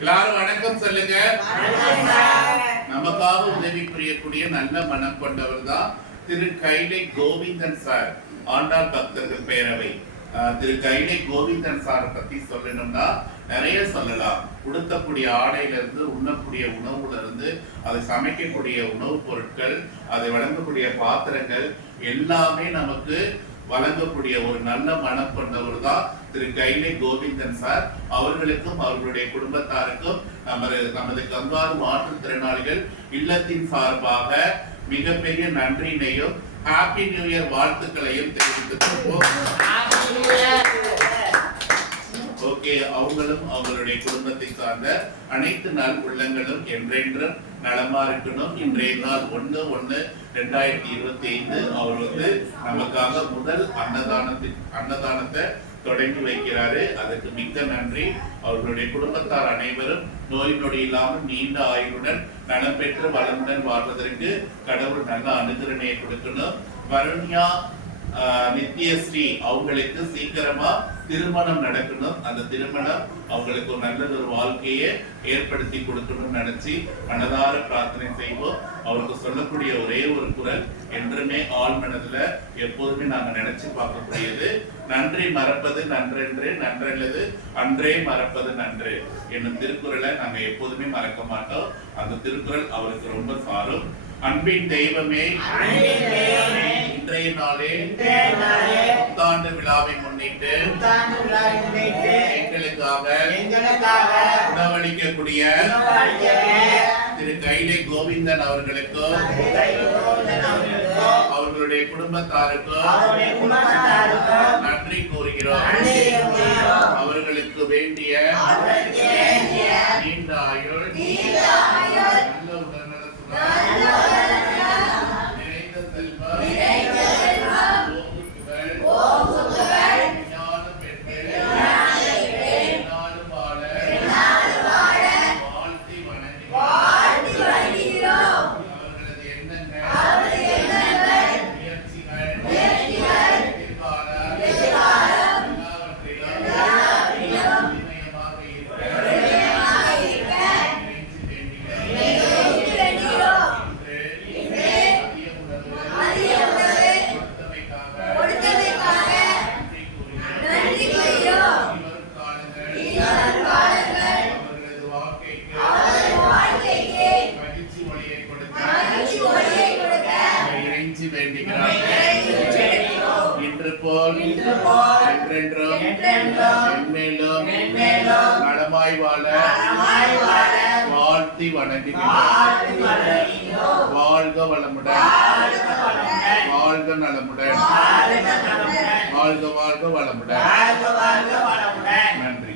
எல்லாரும் வணக்கம் சொல்லுங்க. நமக்காக உதவி புரியக்கூடிய நல்ல மனம் கொண்டவர் தான் திரு கைலை கோவிந்தன் சார். ஆண்டாள் பக்தர்கள் பேரவை திரு கைலை கோவிந்தன் சாரை பத்தி சொல்லணும்னா நிறைய சொல்லலாம். உடுத்தக்கூடிய ஆடையில இருந்து, உண்ணக்கூடிய உணவுல இருந்து, அதை சமைக்கக்கூடிய உணவுப் பொருட்கள், அதை வழங்கக்கூடிய பாத்திரங்கள் எல்லாமே நமக்கு வழங்கக்கூடிய ஒரு நல்ல மனம் கொண்டவர் தான் திரு கைலை கோவிந்தன் சார். அவர்களுக்கும் அவர்களுடைய குடும்பத்தாருக்கும் நமது கங்காரு மாற்றுத்திறனாளிகள் இல்லத்தின் சார்பாக மிகப்பெரிய நன்றியினையும் ஹாப்பி நியூ இயர் வாழ்த்துக்களையும் தெரிவித்துக் கொள்வோம். ஓகே, அவங்களும் அவங்களுடைய குடும்பத்தை சார்ந்த அனைத்து நாள் உள்ளங்களும் என்றென்றும் நலமா இருக்கணும். இன்றைய நாள் 1/1/2025 அவர் நமக்காக முதல் அன்னதானத்தை தொடங்கி வைக்கிறாரு. அதுக்கு மிக்க நன்றி. அவர்களுடைய குடும்பத்தார் அனைவரும் நோய் நொடி இல்லாமல் நீண்ட ஆயுளுடன் நலம் பெற்று வளமுடன் வாழ்வதற்கு கடவுள் நல்ல அனுகிரனையை கொடுக்கணும். வருண்யா நித்யஸ்ரீ அவங்களுக்கு சீக்கிரமா திருமணம் நடக்கணும். அந்த திருமணம் அவங்களுக்கு ஒரு நல்ல ஒரு வாழ்க்கையை ஏற்படுத்தி கொடுக்கணும்னு நினைச்சு மனதார பிரார்த்தனை செய்வோம். அவருக்கு சொல்லக்கூடிய ஒரே ஒரு குரல் என்றுமே ஆள் மனதுல எப்போதுமே நாங்க நினைச்சு பார்க்கக்கூடியது, நன்றி மறப்பது நன்றென்று, நன்றல்லது அன்றே மறப்பது நன்று என்னும் திருக்குறளை நாங்க எப்போதுமே மறக்க மாட்டோம். அந்த திருக்குறள் அவருக்கு ரொம்ப சாரும். அன்பின் தெய்வமே, இன்றைய நாளே புத்தாண்டு விழாவை முன்னிட்டு எங்களுக்காக உணவளிக்கக்கூடிய திரு கைலை கோவிந்தன் அவர்களுக்கும் அவர்களுடைய குடும்பத்தாருக்கும் நன்றி கூறுகிறோம். அவர்களுக்கு வேண்டிய நீண்ட ஆயுள், நல்ல உடல்நலத்துடன் நிறைந்த செல்வம், இன்று போல் என்றென்றும் மென்மேலும் நலமாய் வாழ வாழ்த்தி வணங்குகிறோம். வாழ்க வளமுடன், வாழ்க நலமுடன், வாழ்க வாழ்க வளமுடன். நன்றி.